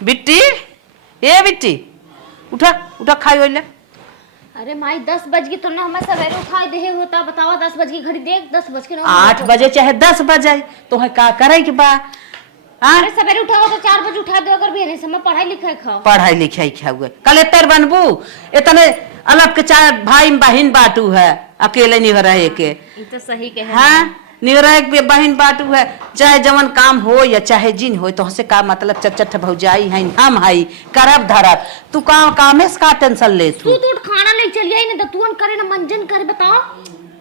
बिट्टी ए बिट्टी उठा उठा खाई होइले। अरे माई 10 बज गई तो ना हमें सवेरे उठा दे होता। बतावा 10 बज की घड़ी देख 10 बज के 8 बजे चाहे 10 बजे तो है का करे के बा। अरे सवेरे उठा हो तो 4 बजे उठा दो अगर भी नहीं समय पढ़ाई लिखाई खाओ। पढ़ाई लिखाई खाओगे कलेक्टर बनबू इतने अलग के चार भाई बहन बाटू है अकेले नहीं रहे के। ये तो सही कहे। हाँ निवरा के बहन बाटू है चाहे जवन काम हो या चाहे जिन हो तो हसे का मतलब चट भौजाई है हम हाई करब धरब तू कामे से का टेंशन ले तू खाना नहीं चलिए ही ना दतुन करे ना मंजन करे बताओ।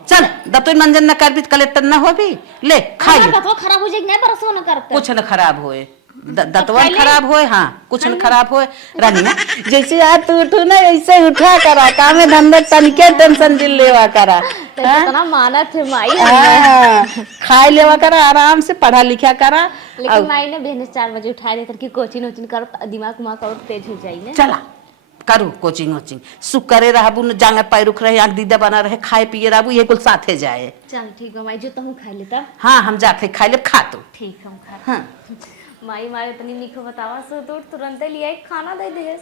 चल दतुन मंजन न करबी कलेक्टर न होबी ले खाई दतवा खराब हो जाएगी नहीं बरसो न करते कुछ न खराब होए दतवन खराब होए। हाँ कुछ न खराब होए रानिया जैसे आज तू उठू ना ऐसे उठा करा कामे धंधा तनिके टेंशन दिल लेवा करा इतना मानत है माई खाई लेवा करा आराम से पढ़ा लिखा करा। लेकिन माई ने बहन 4 बजे उठा दे कि कोचिंग वोचिंग कर दिमाग उमाग और तेज हो जाई ना। चला करू कोचिंग वोचिंग सुख करे रहबू न जांगर पैर रुख रहे आंख दीदा बना रहे खाए पिए रहबू ये कुल साथे जाए। चल ठीक है माई जो तुम खा लेता। हाँ हम जाके खाई ले खा तू ठीक हम खा। हाँ माई मारे इतनी निको बतावा सो तो तुरंत लिया खाना दे दे।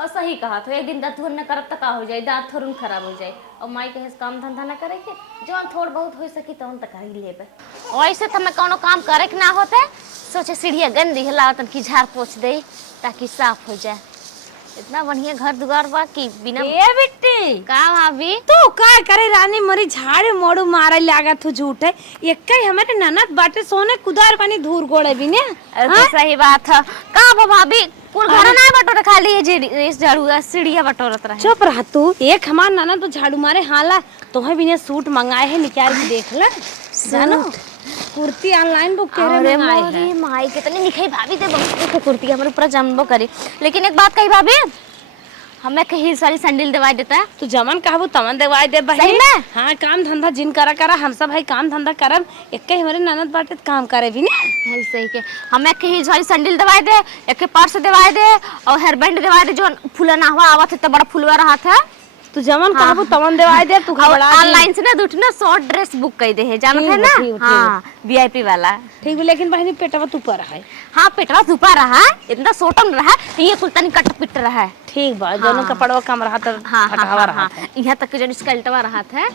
और सही कहा तो एक दिन दतुन न करत त का हो जाए दांत थोड़न खराब हो जाए और माई कहे काम धंधा न करे के जो थोड़ बहुत हो सकी तौन तक कर लेबे। वैसे तो मैं कोनो काम करे के ना होते सोचे सीढ़िया गंदी है लातन की झाड़ पोछ दे ताकि साफ हो जाए। इतना बढ़िया घर दुआर बा कि बिना ए बिट्टी का भाभी तू का करे रानी मरी झाड़े मोड़ू मारे लागत हो झूठे एकई हमारे ननद बाटे सोने कुदार पानी धूर गोड़े भी ने। अरे तो सही बात है का भाभी कुल घर ना बटोरे खाली ये इस झाड़ू सीढ़िया बटोरत रहे। चुप रह तू एक हमार ननद तो झाड़ू मारे हाला तोहे बिना सूट मंगाए है निकाल के देख ले जानो कुर्ती ऑनलाइन बुक करे मंगाए है। माई कितनी निखई भाभी दे बहुत कुर्ती हमारे ऊपर जमबो करी। लेकिन एक बात कही भाभी हमें कहीं सारी सैंडल दिवाई देता है तू जमन कहबो तमन दिवाई दे बहन। सही में हां काम धंधा जिन करा हम सब भाई काम धंधा करब एकई हमारे ननद बाटे काम करे भी ने। सही के हमें कहीं सारी सैंडल दिवाई दे एक पर्स दिवाई दे और हेयर बैंड दिवाई दे जो फूला ना हुआ आवत है तो बड़ा फुलवा रहा था तू जमन कहबो तमन दिवाई दे तू घबरा ऑनलाइन से ना दूठना शॉर्ट ड्रेस बुक कर दे है जानत है ना। हां वीआईपी वाला ठीक लेकिन बहनी पेटवा तू पर है। हाँ पेटवा धुपा रहा इतना सोटम रहा ये कुल तनी कट पिट रहा है। ठीक बा दोनों कपड़वा कम रहा त हटावा रहा है यहां तक जो स्कल्टवा रहा था।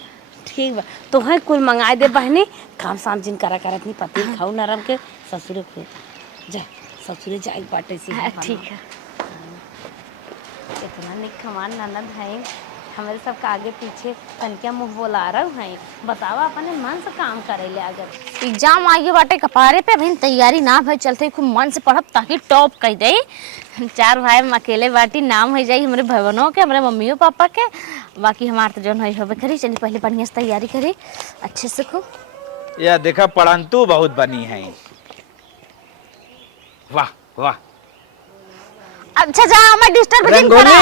ठीक बा तो है कुल मंगाए दे बहनी काम शाम जिन करत नहीं पति खाऊ नरम के ससुर को जा ससुर जाई बाटे सी। ठीक है इतना निक हमार ननद है हमारे सब आगे पीछे तनकिया मुंह बोला रहा है बतावा अपने मन से काम करे ले अगर एग्जाम आगे बाटे कपारे पे अभी तैयारी ना भाई चलते खूब मन से पढ़ब ताकि टॉप कर दे। 4 भाई में अकेले बाटी नाम हो जाई हमारे भवनों के हमारे मम्मियों पापा के बाकी हमार तो जौन होबे करी चली पहले बढ़िया से तैयारी करी अच्छे से खूब। या देखा पढ़ंतु बहुत बनी है। वाह वाह अच्छा जा मैं डिस्टर्ब नहीं करा।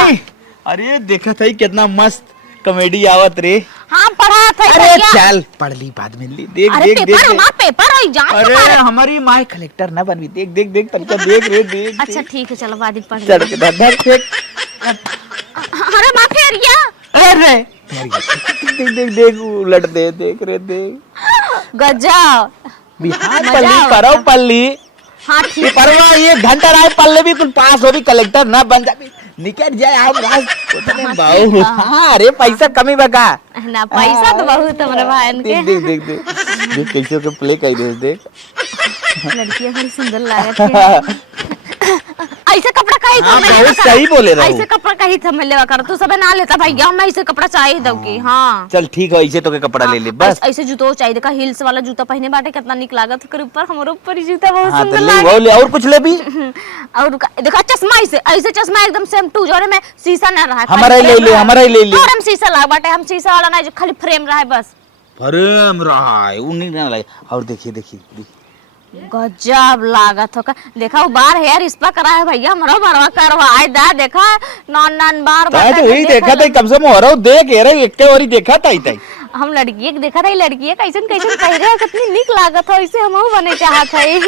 अरे देखा था कितना मस्त कॉमेडी आवत रे। हाँ पढ़ा था। अरे चल पढ़ ली बाद में ली देख अरे देख पेपर हमारा पेपर है एग्जाम। अरे हमारी माँ कलेक्टर ना बनवी देख देख देख तनिका देख रे देख। अच्छा ठीक है चलो बाद में पढ़ चल के धर फेंक। अरे माँ फेर गया। अरे देख देख देख उलट दे देख रे देख गजब बिहार पल्ली करो पल्ली। हाँ ठीक परवा ये घंटा राय पल्ले भी तू पास हो भी कलेक्टर ना बन जा निकल जाए आप राज बाऊ। हाँ अरे पैसा कमी बका ना पैसा तो बहुत हमारे भाई के। देख देख देख देख देख कैसे के प्ले कर दे देख लड़कियां बड़ी सुंदर लागत है। ऐसे कपड़ा कहीं हाँ, बहुत सही बोले रहो। ऐसे कपड़ा कहीं थम लेवा कर तू सब ना लेता भैया मैं ऐसे कपड़ा चाहिए दोगी। हाँ चल ठीक है ऐसे तो के कपड़ा ले ले बस। ऐसे जूतो चाहिए देखा हिल्स वाला जूता पहने बाटे कितना निक लागत कर ऊपर हमारे ऊपर ही जूता बहुत हाँ, सुंदर तो लागे। वो ले और कुछ ले भी और देखा चश्मा ऐसे चश्मा एकदम सेम टू जोरे में शीशा ना रहा हमारा ही ले ले हमारा ही ले ले। और हम शीशा ला बाटे हम शीशा वाला ना जो खाली फ्रेम रहा है बस। फ्रेम रहा है उन्हीं ना लगे और देखिए देखिए गजब लागत हो का देखा वो बार हेयर स्पा करा है भैया मरो मरवा करवाए दा देखा नॉन बार बार तो वही देखा था कम से कम हो रहा हूं देख रे एक और ही देखा था इतई हम लड़की के देखा था लड़की कैसन कैसन पहरे कितनी निक लागत हो इसे हमहू बने चाहत है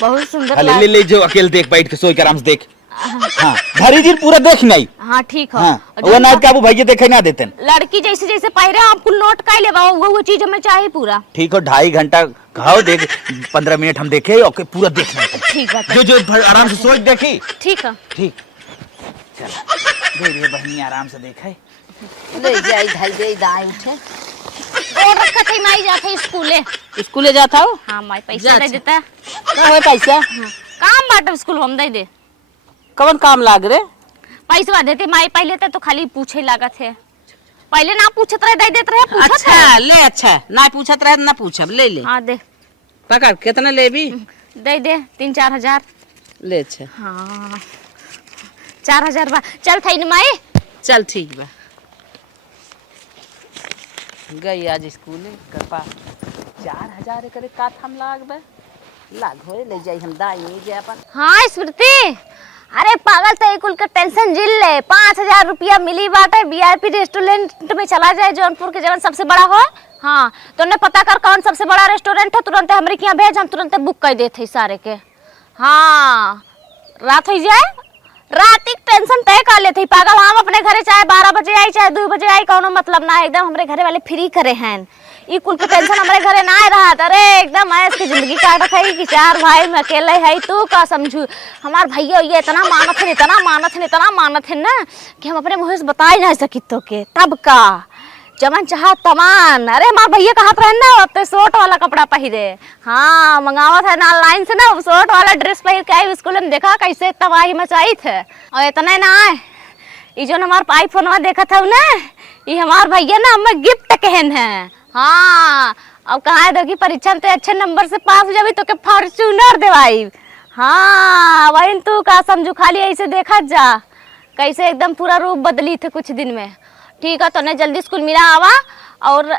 बहुत सुंदर ले ले जो अकेले देख बैठ के सोई के आराम से देख। हाँ घरी जी पूरा देख नहीं। हाँ ठीक है। हाँ और वो ना काबू भैया देखे ना देते। लड़की जैसे जैसे पहिरे आपको नोट का ले वो चीज हमें चाहिए पूरा। ठीक हो 2.5 घंटा खाओ देख 15 मिनट हम देखे ओके पूरा देखना। ठीक है जो जो आराम से सोच देखी। ठीक है ठीक चल दे दे बहनी आराम से देखे ले जाई धाई दे दाई उठे। और रखा थे माई जाते स्कूले। स्कूले जाता हो? हाँ माई पैसा जा दे अच्छा। देता है। का है पैसा? हाँ। काम बाटे स्कूल हम दे दे। कौन काम लाग रे? पैसा देते माई पहले तो खाली पूछे लागत है। पहले ना पूछत रहे दे देते रहे पूछत अच्छा है। ले अच्छा ना पूछत रहे ना पूछब ले ले। हाँ दे पकड़ कितना लेबी? दे दे 3-4 हजार। ले अच्छा हाँ 4,000 बा। चल थई न माई। चल ठीक बा। गई आज स्कूले करपा 4,000 करे का थम लाग बे लाग होए ले जाई हम दाई नहीं जे अपन। हाँ स्मृति अरे पागल तो कुल का टेंशन जिल ले 5,000 रुपया मिली बाटे वीआईपी रेस्टोरेंट में चला जाए जौनपुर के जवन सबसे बड़ा हो। हाँ तो ने पता कर कौन सबसे बड़ा रेस्टोरेंट है तुरंत हमरे के यहाँ भेज हम तुरंत बुक कर देते सारे के। हाँ रात हो जाए रात की टेंशन तय कर लेते पागल। हम अपने घरे चाहे 12 बजे आई चाहे 2 बजे आई कोनो मतलब ना एकदम हमरे घरे वाले फ्री करे हैं। ई कुल के टेंशन हमारे घरे ना आ रहा। अरे एकदम ऐस की जिंदगी काट रखी कि 4 भाई में अकेले है तू का समझू। हमार भैया ये इतना मानत है इतना मानत है इतना मानत है ना कि हम अपने मुँह से बता ही नहीं सकी तो के तब का जमन चाह तमान। अरे हमार भैया कहाँ पर ना अब तो शॉर्ट वाला कपड़ा पहिरे। हाँ मंगावत है ना ऑनलाइन से ना शॉर्ट वाला ड्रेस पहिर के आई स्कूल में देखा कैसे तबाही मचाई थे। और इतना ना आए ये जो हमार आईफोन देखा था ना ये हमार भैया ना हमें गिफ्ट कहन है। हाँ अब कहा देखी परीक्षा में अच्छे नंबर से पास हो जाबी तो के फॉर्च्यूनर देवाई। हाँ वही तू का समझू खाली ऐसे देखा जा कैसे एकदम पूरा रूप बदली थे कुछ दिन में। ठीक है तो ने जल्दी स्कूल मिला आवा और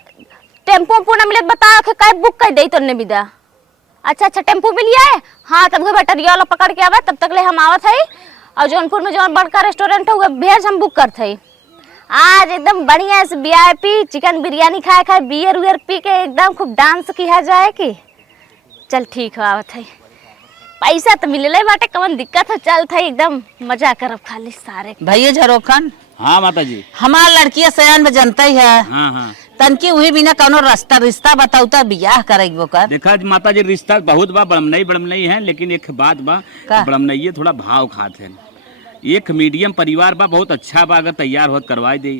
टेम्पो पूरा मिले बता के कैब बुक कर दे तो ने विदा। अच्छा अच्छा टेम्पो मिल जाए। हाँ तब वो बैटरिया वाला पकड़ के आवा तब तक ले हम आवत है और जौनपुर में जो बड़का रेस्टोरेंट है वो भेज हम बुक करते आज एकदम बढ़िया से वीआईपी चिकन बिरयानी खाए खाए बियर उयर पी के एकदम खूब डांस किया जाए कि। चल ठीक है आवत है पैसा तो मिले बाटे कवन दिक्कत है। चल था एकदम मजा करब खाली सारे। भैया झरोखन हाँ माता जी हमार लड़किया सयान में जनता ही है। हाँ हाँ तनकी वही बिना कौनो रिश्ता बताऊता बियाह करेगो कर। देखा माता जी रिश्ता बहुत बा बड़मनई है लेकिन एक बात बा का? बड़मनई थोड़ा भाव खात है। एक मीडियम परिवार बा बहुत अच्छा बा अगर तैयार होत करवाई दे।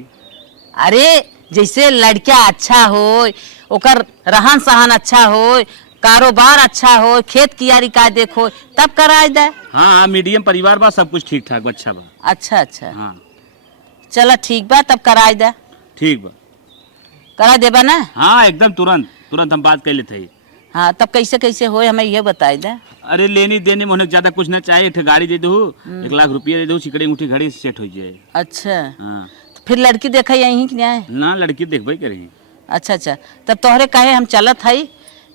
अरे जैसे लड़का अच्छा हो ओकर रहन सहन अच्छा हो कारोबार अच्छा हो खेत कियारी का देखो तब कराए दे। हाँ हाँ मीडियम परिवार बा सब कुछ ठीक ठाक बा अच्छा बा। अच्छा अच्छा हाँ चलो ठीक बा तब कराए दे। ठीक बा करा देबा ना? हाँ एकदम तुरंत तुरंत हम बात कर लेते हैं। हाँ तब कैसे कैसे हो हमें ये बताई दे। अरे लेनी देने में उन्हें ज्यादा कुछ ना चाहिए एक गाड़ी दे दो 1 लाख रुपया दे दो सिकड़ी अंगूठी घड़ी से सेट हो जाए। अच्छा हाँ तो फिर लड़की देखा यहीं कि नहीं? ना लड़की देखबे करेगी। अच्छा अच्छा तब तोहरे कहे हम चलत हई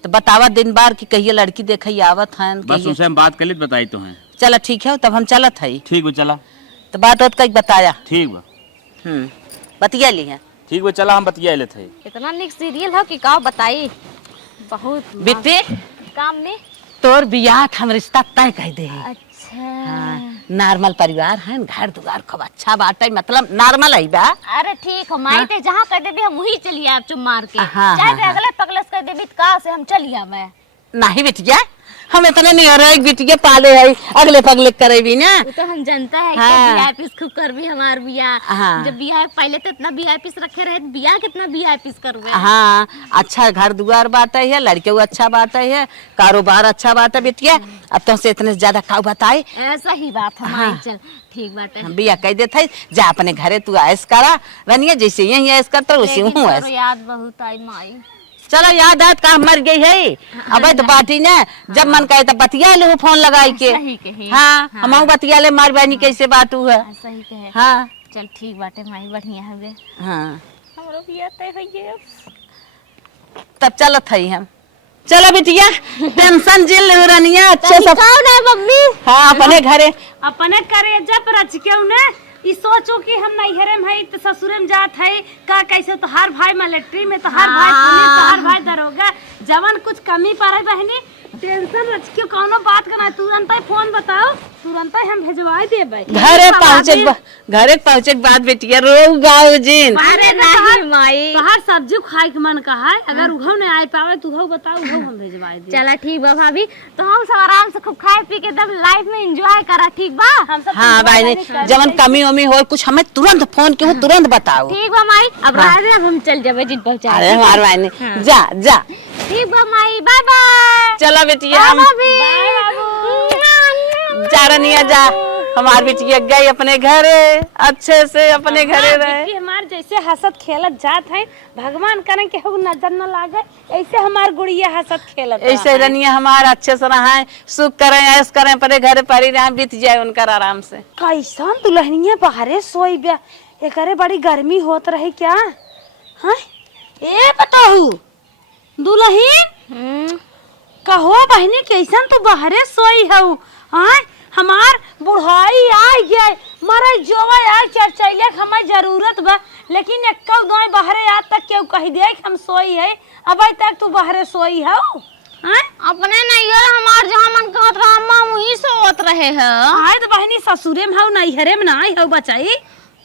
तो बतावा दिन बार की कहिए लड़की देखई आवत है बस उनसे हम बात कर ले बताई तो हैं। चलो ठीक है तब हम चलत हई। ठीक बा चला। तो बात होत कई बताया। ठीक बा बतिया ली है। ठीक बा चला हम बतिया लेते हैं। इतना निक सीरियल है कि का बताई बहुत बिट्टी काम में। तोर बियाह हम रिश्ता तय कह दे। अच्छा हाँ, नॉर्मल परिवार है घर दुआर खूब अच्छा बाटे मतलब नॉर्मल है बा। अरे ठीक है माई ते जहाँ कह देबी हम वही चलिए आप चुम मार के। हाँ, चाहे हाँ, अगले पगले से कह देबी का से हम चलिए मैं। नहीं बिटिया हम इतने नहीं हो रहे बिटिया पाले है अगले पगले करे भी ना। वो तो हम जनता है हाँ। कि वीआईपी खूब कर भी हमार बियाह। हाँ। जब बियाह पहले तो इतना वीआईपी रखे रहे बियाह कितना वीआईपी करवे। हाँ अच्छा घर दुआर बाटे है लड़के अच्छा बाटे है कारोबार अच्छा बाटे बिटिया। अब तो से इतने ज्यादा का बताए। ऐसा ही बात है माई। चल ठीक बात है बिया कह देते जा अपने घरे तू ऐस करा रनिया जैसे यही ऐस करता वैसे हूँ ऐस। याद बहुत आई माई। चलो याद आत का मर गई है अब तो बाटी ने जब मन करे तो बतिया ले फोन लगाई के। सही कही। हाँ हम बतिया ले मार बहनी कैसे बात हुआ। सही कहे। हाँ चल ठीक बाटे माई बढ़िया हवे। हाँ हमरो बियाह तय होइए तब चलो थई हम। चलो बिटिया टेंशन जिल रनिया अच्छे सब। कौन है मम्मी? हाँ अपने घरे अपने करे जब रच के उन्हें ई सोचो कि हम नैहरे में है तो ससुरे में जात है का कैसे तो हर भाई मिलिट्री में तो हर भाई पुलिस तो हर भाई दरोगा जवन कुछ कमी पड़े बहनी टेंशन रख के कौनो बात करना तुरंत ही फोन बताओ, तुरंत ही हम भेजवाई देबै। घरे पहुँचे के बाद बेटिया रो गाओ जिन। अरे नहीं माई, बाहर सब्जी खाए के मन कहा है, अगर उहो नहीं आ पावे तो उहो बताओ, उहो हम भेजवाई दे। चला ठीक बा भाभी, तो हम सब आराम से खूब खाए पी के एकदम लाइफ में एंजॉय करा, ठीक बा? हम सब हाँ भाई ने जवन कमी वमी हो कुछ हमें तुरंत फोन के तुरंत बताओ। ठीक बा माई, अब रात अब हम चल जाबे जिन पहुंचा। अरे हमार भाई ने जा जा। ठीक बा माई, बाय बाय। चला बेटिया हम जा रनिया जा। हमार बेटिया गई अपने घरे, अच्छे से अपने घरे रहे। बेटी हमार जैसे हंसत खेलत जात है, भगवान करे के हो नजर न लागे, ऐसे हमार गुड़िया हंसत खेलत ऐसे रनिया हमार अच्छे से रहे, सुख करें ऐश करें, अपने घरे परी रहे, बीत जाए उनका आराम से। कैसन दुल्हनिया बाहरे सोई बे, एकरे बड़ी गर्मी होत रही क्या? हाँ ए बताऊ दुल्हन कहो बहनी कैसन तू बाहरे सोई हऊ? हाँ हमार बुढ़ाई आ गए, मरे जोवे आ चर्चैले हमार जरूरत बा, लेकिन एक दोय बाहरे आज तक केहू कह दे कि हम सोई है, अब तक तू बाहरे सोई हऊ? हाँ अपने नैयर हमार जहाँ मन कहत रहा अम्मा वहीं सोत रहे है। आए तो बहनी ससुरे में हऊ नैहरे में नहीं हऊ बचाई?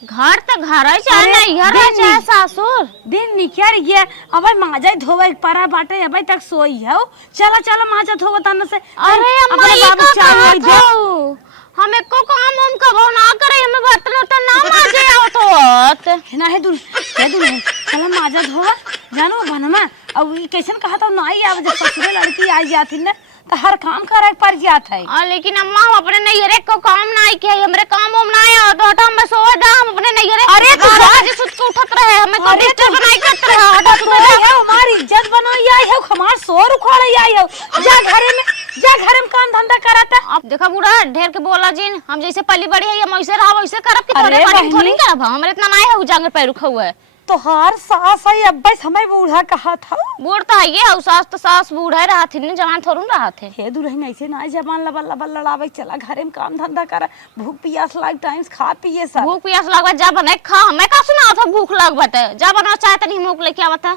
घर तो घर है, चाहे नैहर है चाहे सासुर। दिन निकल गया, अब माजा धोवे पारा बाटे, अब तक सोई है। चला चला माजा धोवे तन से। अरे अम्मा ये का कहत हो, हम एको काम हम कबो ना करे, हमें बर्तन उर्तन ना माजे आवत होत। ना है चला माजा धोवा जानो बनमा। अब कैसन कहता नहीं आवे, जब ससुरे लड़की आई जाती ना तो हर काम करे पर जात है। लेकिन अम्मा हम अपने नैहरे को काम नहीं किया, हमरे काम हम नहीं आवत होत, हम बस सोए दा हम अपने नैहरे। अरे तू आज सुत के उठत रहे, हमें को डिस्टर्ब नहीं करत रहे। हटा तू हमारी इज्जत बनाई आई है, हमार सोर उखाड़ आई है। जा घरे में काम धंधा करता। अब देखा बूढ़ा ढेर के बोला जिन, हम जैसे पली बड़ी है हम वैसे रहा वैसे करब कि तोरे पानी थोड़ी करब, हमरे इतना नहीं है उजांगर पैर रुखा हुआ है। तो हर सास है अब्बा समय बूढ़ा कहा था। बूढ़ तो है ये, सास तो सास बूढ़ा रहा थे, जवान थोड़ी रहा थे। हे दुल्हन ऐसे ना जबान लबल लबल लड़ावे, चला घरे में काम धंधा कर, भूख प्यास लाग टाइम खा पिए सब। भूख प्यास लगवा जा बने खा, हमें का सुना था भूख लगवत है, जा बना चाहे तनी हम लोग लेके आवत है।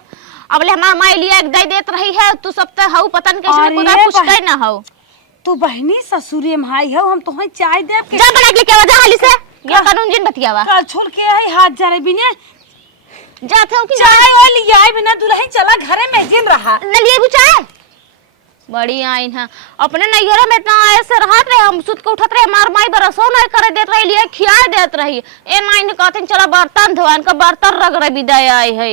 अब ले हमार माई लिया एक दई देत रही है, तू सब तो हऊ पता नहीं कैसे खुदा कुछ कह ना हो। तू बहनी ससुरे भाई हो, हम तुम्हें चाय दे के जा बना के लेके आवा, जा हाली से ये कानून जिन बतियावा। कल छोड़ के आई हाथ जरे बिने जाते हो कि चाय और लिया आई बिना दुल्हन चला घरे में जिन रहा न लिए बुचाए बड़ी आइन है अपने नैहरा में इतना ऐसे रहत रहे, हम सुत के उठत रहे, मार माई बरसो नहीं करे देत रही, लिए खिया देत रही। ए माई ने कहते चला बर्तन धोवन का बर्तन रगड़े विदाई आई है।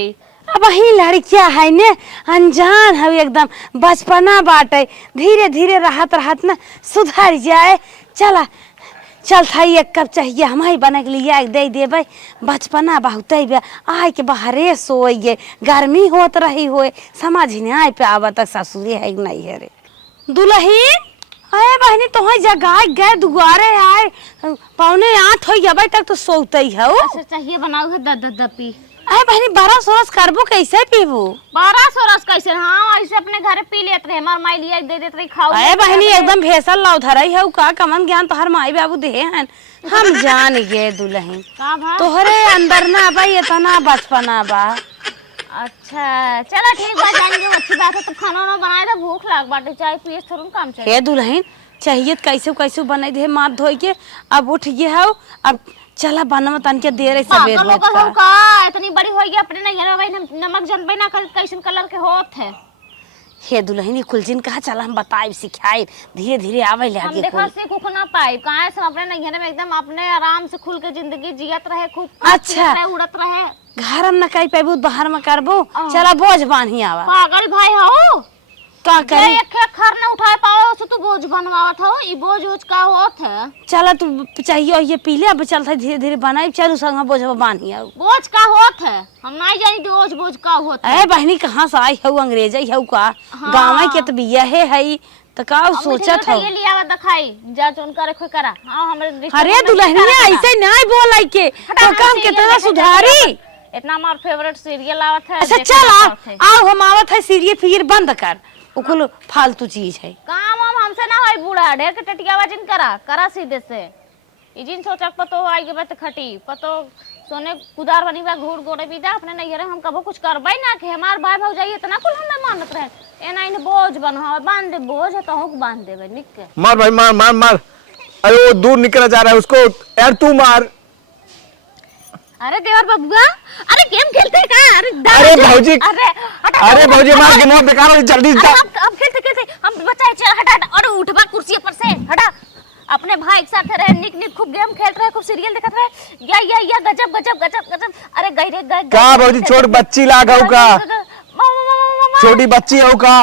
अब वही लड़किया है ने अनजान है एकदम, बचपना बाटे, धीरे धीरे रहत रहत ना सुधर जाए। चला चल था एक कप चाहिए हमारी बने के लिए दे देवे, बचपना बहुत आय के बाहरे सोइए, गर्मी होत रही होए, समझ नहीं आए पे आवा तक ससुरे है नहीं है रे दुल्हन। अरे बहनी तो जगाए गए दुआरे आए, 7:45 हो गए तक तो सोते ही हो। अच्छा चाहिए बनाओ है दपी। अरे बहनी 12 सोरस करबो कैसे पीबू? 12 सोरस कैसे? हाँ ऐसे अपने घर पी लेते रहे, हमार माई लिया दे देते रही खाओ। अरे बहनी एकदम भेसल लाउ धरई है का कमन ज्ञान तोहर माई बाबू दे हैं, हम जान गए दुल्हन का भा तोहरे अंदर ना भाई इतना बचपना बा। अच्छा चलो ठीक बा, जाएंगे अच्छी बात है। तो खाना ना बनाए तो भूख लाग बाटे, चाय पिए थोड़ा काम चले। हे दुल्हन चाहिए कैसे कैसे बनाई दे, माथ धोई के अब उठ गए हो, अब चला बनवा तन के देर है सवेर में का इतनी बड़ी होई अपने नैहरा भाई नमक जनबे ना कर कैसन कलर के होत है। हे दुल्हन कुलजिन कहा चला हम बताए सिखाए, धीरे धीरे आवे ले हम आगे देखा से कुछ ना पाई कहां से अपने नैहरा में एकदम अपने आराम से खुल के जिंदगी जियत रहे, खूब अच्छा रहे, उड़त रहे। घर में न कई पैबू बाहर में करबो, चला बोझ बांधी आवा। पागल भाई हो का करे एक खर न उठा पाओ तो बोझ बनवावत हो, ई बोझ उज का होत है। चला तू चाहिए ये पी ले, अब चलता धीरे धीरे बनाई, चल संग बोझ बांधी आओ। बोझ का होत है हम नहीं जानी बोझ बोझ का होत है। अरे बहनी कहाँ से आई हो, अंग्रेज हो का? गाँव के तो बिया है तो का सोचत हो? ये लिया दिखाई जा चुन करे खोई करा। हां हमरे अरे दुल्हनिया ऐसे नहीं बोलाई के, तो काम कितना सुधारी। इतना हमार फेवरेट सीरियल आवत है। अच्छा चल आओ हम आवत है, सीरियल फिर बंद कर, उकुल फालतू चीज है। काम हमसे ना होई बूढ़ा, ढेर के टटिया वजन करा सीधे से। इजिन सोचक पतो आई के बात खटी पतो सोने कुदार बनी बा घूर गोड़े भी दा अपने नैहरे हम कबो कुछ करबै ना कि हमार भाई भौजाई इतना कुल हमें मानत रहे एना इन बोझ बनवा बांध दे बोझ है कहूं बांध देबे निक के मार भाई मार मार मार। अरे वो दूर निकला जा रहा है उसको, यार तू मार। अरे देवर बबुआ, अरे गेम खेलते हैं क्या? अरे भौजी, अरे भौजी मार के नोट बेकार हो, जल्दी जा। अब खेलते हम बचाए चल हटा अरे उठवा कुर्सी पर से हटा। अपने भाई के साथ रहे निक निक खूब गेम खेल रहे खूब सीरियल देखत रहे या गजब गजब गजब गजब। अरे गई रे गई का भौजी छोट बच्ची लागौ का, छोटी बच्ची हो का।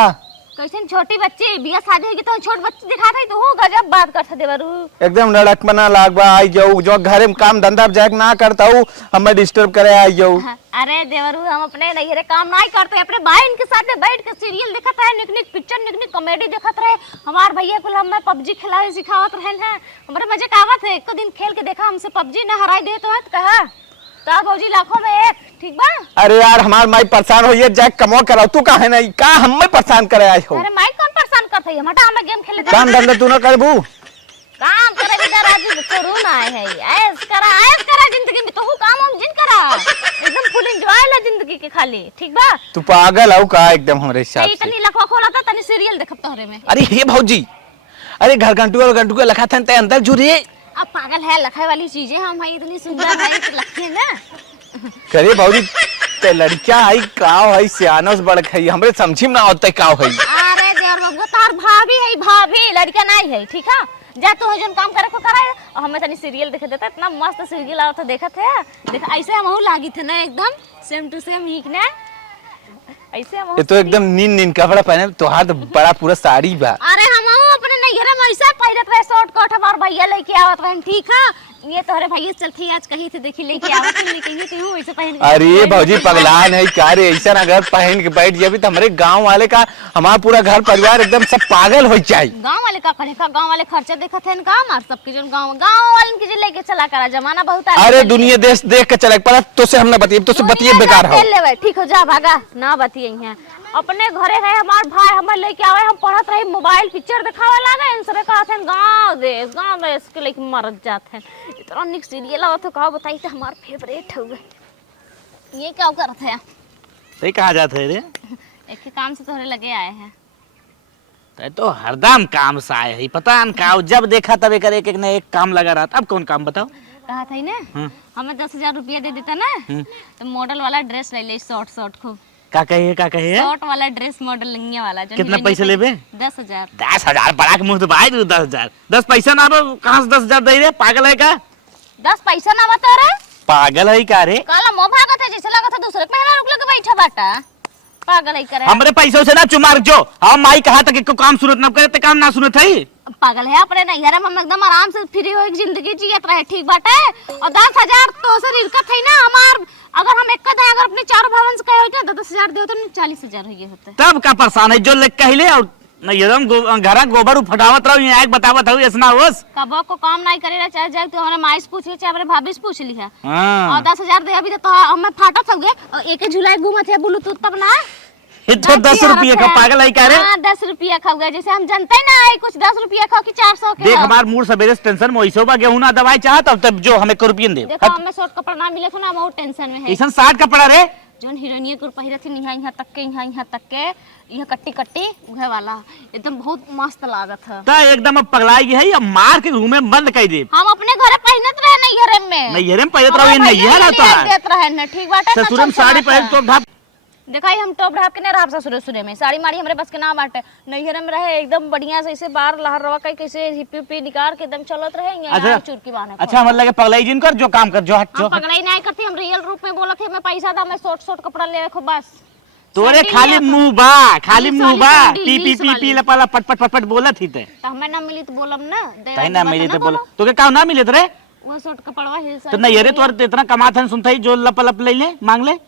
कैसे छोटी बच्ची बिया शादी होगी तो छोट बच्ची दिखाता है तो हो गजब बात करता देवरू। एकदम लड़क मना लागबा आई जाऊ, जो घरे में काम धंधा जैक ना करता हूँ हमें डिस्टर्ब करे आई जाऊ। अरे देवरू हम अपने नैहरे काम नहीं करते, अपने भाई के साथ में बैठ के सीरियल देखत रहे, निक निक पिक्चर निक निक कॉमेडी देखत रहे। हमार भैया को हमें पबजी खिलाए सिखावत रहे हैं, हमारे मजे का आवत है। एक दिन खेल के देखा हमसे पबजी न हराई दे तो कहा का भौजी लाखों में एक ठीक बा। अरे यार हमार माई परेशान हो ये जैक कमो कराओ, तू काहे नहीं का हमें परेशान करे आई हो। अरे माई कौन परेशान करते है, हटा हमें गेम खेले काम धंधा तू ना करबू, काम करे इधर आज करून आए है ऐस करा जिंदगी में तो हूं काम हम जिन करा एकदम फुल एंजॉय ला जिंदगी के खाली ठीक बा। तू पागल हो का एकदम हमरे हिसाब से। इतनी लखवा खोला था तनी सीरियल देखत तोहरे में। अरे हे भौजी, अरे घर घंटू लखा था ते अंदर जुड़े। अब पागल है लखाए वाली चीजें हम भाई इतनी सुंदर है तो लखी ना। करे भौजी ते लड़कियां आई काव है सियानस बड़क है हमरे समझी में ना होते काव है। अरे देवर बाबू तार भाभी है भाभी लड़का नहीं है ठीक है। जा तू जोन काम करे को कराए और हमें तनी सीरियल देखे देता इतना मस्त सीरियल आवत देखत है देख ऐसे हम लागी थे ना एकदम सेम टू सेम ही ना ऐसे हम ये तो एकदम नीन कपड़ा पहने तोहार तो बड़ा पूरा साड़ी बा। अरे हम अपने नैहरे में ऐसा पहिरत रहे शॉर्ट कोट हमार भैया लेके आवत रहे ठीक है। ये तोहरे भैया चलती आज कहीं से देखी लेके आवत लेके ये क्यों ऐसे पहन के। अरे भौजी पगला नहीं का रे, ऐसा अगर पहन के बैठ जाबी तो हमारे गांव वाले का हमारा पूरा घर परिवार एकदम सब पागल हो जाए। गांव वाले का करे का गांव वाले खर्चा देखत हैं का मार सबके जो गांव वालन के लेके चला करा जमाना बहुत आगे। अरे दुनिया देश देख के चले पर तो से हम ना बतिए, तो से बतिए बेकार हो। ठीक हो जा भागा ना बतिए हैं अपने घरे है हमार भाई हमें लेके आवे हम पढ़त रही मोबाइल पिक्चर दिखावे लागे इनसे कहत हैं गांव देश के लेके मर जात हैं। इतना निक सीरियल आवत तो कहो बताई तो हमार फेवरेट हो गए। ये क्या करत है सही कहा जाता है रे, एक ही काम से तोहरे लगे आए हैं। तो हरदम काम से आए है पता न का, जब देखा तब एक एक न एक काम लगा रहा था। अब कौन काम बताओ। कहा था ना हमें 10,000 रुपया दे देता ना तो मॉडल वाला ड्रेस ले ले शॉर्ट खूब का कहे शॉर्ट वाला ड्रेस मॉडल लंगिया वाला जो कितना पैसे लेबे? 10,000। 10,000 बड़ा के मुंह तो भाई 10,000 10 पैसा ना कहां से 10,000 दे रे, पागल है का? 10 पैसा ना बता रे, पागल है का रे? काला मुंह भागत है जैसे लगत है दूसरे के मेहरा रुक लगे बैठा बाटा पागल है करे। हमरे पैसों से ना चुमार जो हम माई कहा था कि को काम सुनत ना करे ते काम ना सुनत है। पागल है अपने नैहरा में हम एकदम आराम से फ्री हो जिंदगी जियत रहे ठीक बाटे। और 10,000 तो से रिलकत है ना हमार, अगर हम एक अगर अपने चारों भवन से कहे होते तो 10,000 दे तो 40,000 हो गए होते। तब का परेशान है जो ले कहले और न एकदम घरा गोबर फटावत रहो यहाँ बतावत हूँ ऐसा होस कबो को काम नहीं करेला चाहे जाए तो हमारे माई से पूछ ले चाहे हमारे भाभी से पूछ ली है। हां और 10,000 दे अभी तो हमें फाटत हो गए और एक जुलाई घूमत है ब्लूटूथ तब ना इतना 10 रुपये का पागल है का रे? 10 रुपया खा गए जैसे हम जानते ना है कुछ 10 रुपया खाओ कि 400 के। देख हमार मूड सवेरे टेंशन में वैसे बा गेहूं ना दवाई चाहत तब जो हमें 1 रुपया दे। देखो हमें शॉर्ट कपड़ा ना मिले तो ना बहुत टेंशन में है। ऐसा 60 कपड़ा रे जोन हीरोइनिया को पहिरत थी यहाँ तक के यह कट्टी उहे वाला एकदम बहुत मस्त लागत है। ता एकदम अब पगलाई है या मार के घूमे बंद कर दे। हम अपने घरे पहनत रहे नैहरे में पहिरत रहो ये नैहर है तो देत रहे ना ठीक बाटे। ससुर में साड़ी पहन तो ढाप दिखाई हम टॉप ढाप के ना रहा ससुर में साड़ी मारी हमरे बस के ना बाटे। नैहरे में रहे एकदम बढ़िया से ऐसे बाहर लहर रवा कई कैसे हिप्पी निकाल के एकदम चलत रहे यहाँ चुरकी बाने। अच्छा मतलब लगे पगलाई जिन कर जो काम कर जो हट जो पगलाई नहीं करती हम रियल रूप में बोलत है मैं पैसा दा मैं शॉर्ट कपड़ा ले रखो बस। तोरे खाली मुंह बा पी लपाला पट बोलत ही ते तो हमें ना मिली तो बोलब ना तई ना मिली तो बोल तोके का ना मिले रे वो शॉर्ट कपड़वा हिल तो नहीं रे तोर इतना कमात है सुनथई जो लप ले ले मांग ले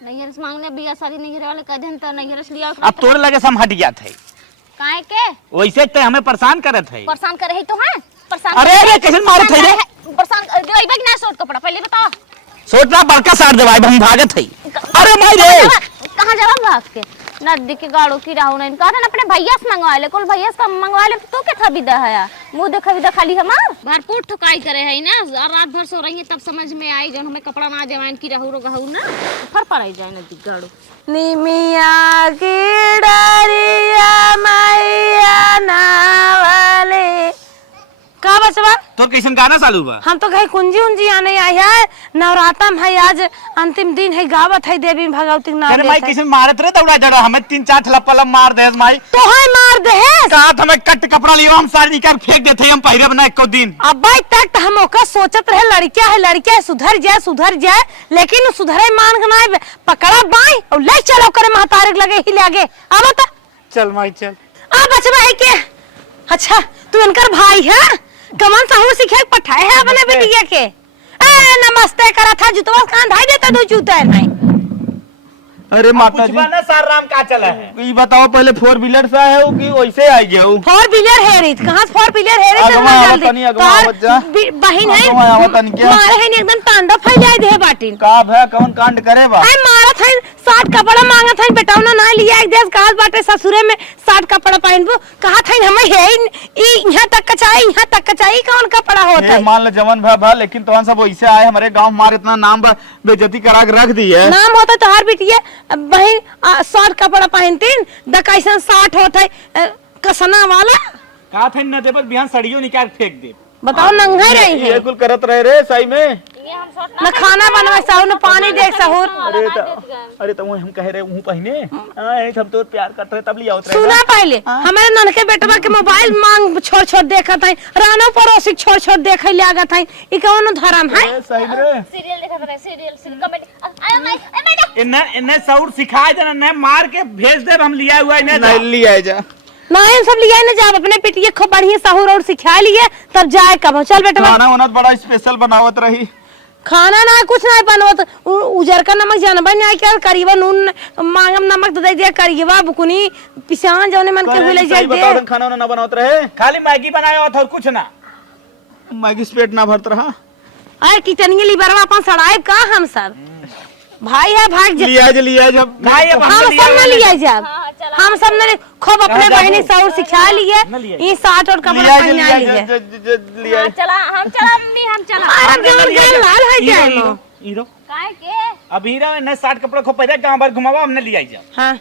नैहर से मांगने बिया सारी नैहर वाले कह देन तो नैहर से लिया अब तोरे लगे हम हट गया थे काहे के वैसे ते हमें परेशान करत है। परेशान करे है तो हैं परेशान। अरे अरे कैसे मारत है रे परेशान देबे कि ना शॉर्ट कपड़ा पहले बताओ। सोचना बड़का सार देवाई हम भागत है। अरे माई रे कहां जावा भाग के नदी के गाड़ो की राहु नहीं कहते अपने भैया से मंगवा ले कुल भैया से मंगवा ले तो क्या था विदा है मुंह देखा विदा खाली हमार भरपूर ठुकाई करे है ना और रात भर सो रही है तब समझ में आई जब हमें कपड़ा ना जवान की रहू रहू ना फर पर आई जाए नदी गाड़ो निमिया की डरिया मैया नावले का बचवा तो कैसन गाना चालू बा? हम तो कहीं कुंजी उंजी आने आई है नवरातम है आज अंतिम दिन है गावत है देवी भगवती के नाम अरे माई कैसन मारत रे दौड़ा जड़ा हमें 3-4 ठलप्पा मार दे माई। तो है मार दे है कहा था मैं कट कपड़ा लियो हम सारी निकाल फेंक देते हम पहिरे बना एको दिन। अब भाई तक हम ओका सोचत रहे लड़किया है सुधर जाए लेकिन सुधरे मान के ना पकड़ा बाई और ले चलो करे महतारे लगे ही लागे अब बता चल माई चल आ बचवा है के अच्छा तू इनकर भाई है कमन साहू सिखे पठाए है अपने बेटिया के ए नमस्ते करा था जुतवा कान धाई देता दो जूता नहीं। अरे माता जी ना सार राम का चला है ये बताओ पहले 4 व्हीलर से आए हो कि वैसे आई गया हो? 4 व्हीलर है रे कहां 4 व्हीलर है रे अगवा आवत तनी, अगवा आवत जा। बहन है अगवा आवत तनी क्या? मारे है एकदम तांडव फैलाए दे बाटिन का भै कौन कांड करे बा? आई मारत है 60 कपड़ा मांगत है बेटावना ना लिया एक देश काल बाटे ससुरे में 60 कपड़ा पहनबो कहा था हमें है ई यहां तक कचाई कौन कपड़ा होता है मान ले जवन भा लेकिन तोहन सब वैसे आए हमारे गांव हमारे इतना नाम बेइज्जती करा के रख दी है। नाम होता तो हर बिटिया बहन 60 कपड़ा पहनतीन द कैसन 60 होता है कसना वाला कहा था न देबत बिहान सड़ियो निकाल फेंक दे। बताओ नंगा रही है ये कुल करत रहे रे सही में न खाना बनवा सहूर न पानी देख सहूर अरे तो हम कह रहे हूं पहिने आए हम तो प्यार करते रहे तब लिया उतरे सुना पहले हमारे ननके बेटवा के मोबाइल मांग छोड़ देखत है रानो पड़ोसी छोड़ देखे लागत है ई कौन धर्म है सही में रे सीरियल देखा था सीरियल कॉमेडी इन्हें सौर सिखाए देना न मार के भेज दे हम लिया हुआ इन्हें नहीं लिया जा ना इन सब लिया न जब अपने पिटिए खूब बढ़िया सहूर और सिखा लिए तब जाए कब चल बेटवा खाना वाना बड़ा स्पेशल बनावत रही खाना ना कुछ नहीं बनवत उजर का नमक जानबा नहीं क्या करीबा नून मांगम नमक दे दिया करीबा बुकुनी पिसान जौने मन के हुले जाए दे खाना वाना ना बनावत रहे खाली मैगी बनाया और कुछ ना मैगी से पेट ना भरत रहा अरे किचन के लिबरवा अपन सड़ाए का हम सब भाई है भाग लिया जब भाई अब हम सब न लिया जब हम सब ने खूब अपने बहनी सौर सिखा लिए ये 60 और कपड़ा पहना लिए लिया चला हम चला मम्मी हम चला अरे जोर लाल है जाए लो हीरो काहे के अब हीरो ने 60 कपड़ा खो पहले गांव भर घुमावा हमने लिया जा। हां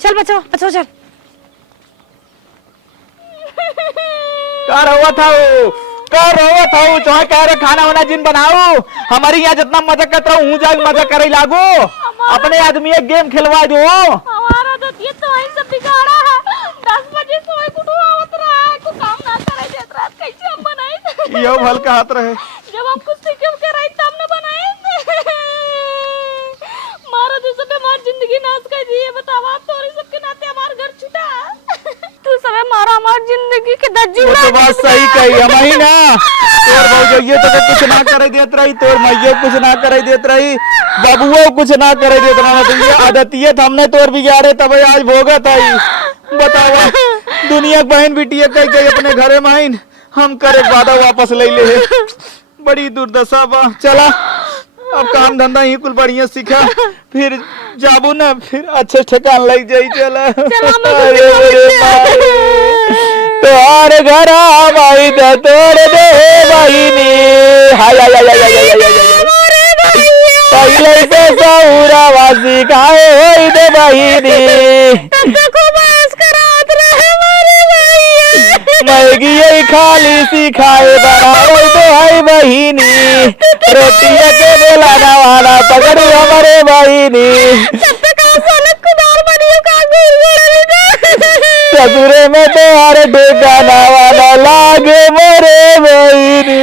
चल बच्चों चल कर हुआ था तो कह रहे खाना वाना जिन बनाओ हमारी यहाँ जितना मजा करता हूँ हूँ जाके मजा करे लागो अपने आदमी एक गेम खिलवा दो हमारा तो ये तो ही सब बिगाड़ा है 10 बजे सोए कुछ आवत रहा है को काम ना करे देत रात कैसे हम बनाए यो भल का हाथ रहे जब हम कुछ सीखे के रही तब न बनाए मारा जैसे पे हमारी जिंदगी नाश कर दी है बताओ आप तोरे सबके नाते हमारा घर छूटा तू सब मारा हमारी जिंदगी के दज्जी वो तो बात सही कही हम ही ना तोर भौजइये तो कुछ ना करे देत रही तोर मैये कुछ ना करे देत रही बाबुओ कुछ ना करे देत रहा तो ये आदतिये हमने तोर बिगाड़े तब आज भोगत आई बताओ दुनिया बहन बिटिया कह के अपने घरे माइन हम करे वादा वापस ले ले बड़ी दुर्दशा बा चला अब काम धंधा ही कुल बढ़िया सीखा फिर जाबू ना फिर अच्छे ठिकान लग जाई चला तोर घर भाई दे तोर दे बहिनी हाय पहले से सौरा वासी खाए होई दे बहिनी मैगी खाली सिखाए बनाओ तो है बहिनी रोटिया के बेला वाला पकड़ी हमारे बहिनी ससुरे में तो हर ठिकाना वाला लागे मोरे बहिनी